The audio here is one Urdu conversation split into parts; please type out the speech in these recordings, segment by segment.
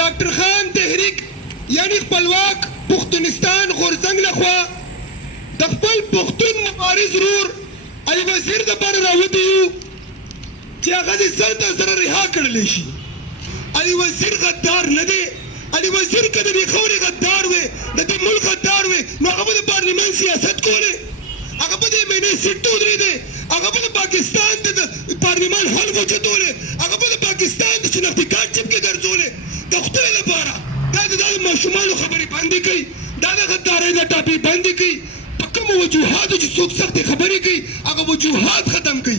ډاکټر خان تحریک یعنی خپلواک پښتونستان غورځنګ لخوا د خپل پښتون مبارز رور علي وزیر د بار راوتی یو چې هغه د سر ته سره رها کړلی شي. علي وزیر غدار نه دی. علي وزیر که د دې خاورې غدار وی د دې ملک غدار وی نو هغه به د پارلمان سیاست کولی، هغه به د MNA سیټ ته ودرېدی، هغه به د پاکستان د پارلمان حلف اوچتولی، هغه به د پاکستان د شناختي کارت چپکې ګرځولی. د خدای لپاره دا د ماشومانو خبرې بندې کړئ، دا د غدارۍ د ټاپې بندې کړئ. په کومو وجوهاتو چې څوک سختې خبرې کوي هغه وجوهات ختم کړئ.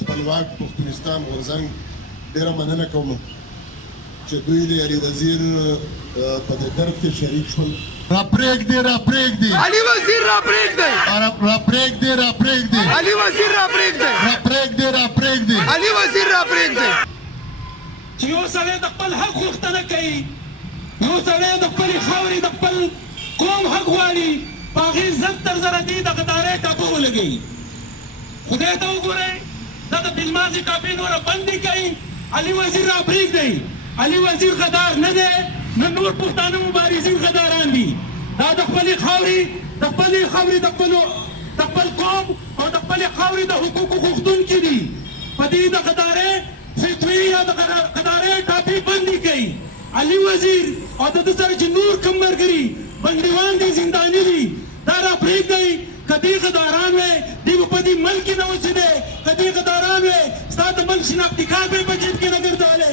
خپلواک پښتونستان غورځنګ ډېره مننه کوم چې دوی د علي وزیر په دې درد کې شریک شول. راپرېږدي علي وزیر راپرېږدي علي وزیر راپرېږدي علي وزیر راپرېږدي. چې یو سړی د خپل حق غوښتنه کوي، یو سړی د خپلې خاورې د خپل قوم حق غواړي، په هغې ضد تر زره دي د غدارۍ ټاپه ولګوي. خدای ته وګورئ، دا د بلمازي ټاپې نوره بندې کوي. علي وزیر راپرېږدئ. علي وزیر غدار نه دی، نه نور پښتانه مبارزین غداران دي. دا د خپلې خاورې د خپل قوم او د خپلې خاورې د حقوقو غوښتونکي دي. په دې د غدارۍ فتوی یا د غدارۍ ټاپې بندې کوي. علي وزیر او د ده سره چې نور کم ملګري بندیوان دي، زنداني دي، دا راپرېږدئ. که دې غداران وی دې به په دې ملک کې نه اوسېدی، که دې غداران وی ستا د ملک شناختي کارت به یې په جیب کې نه ګرځولی.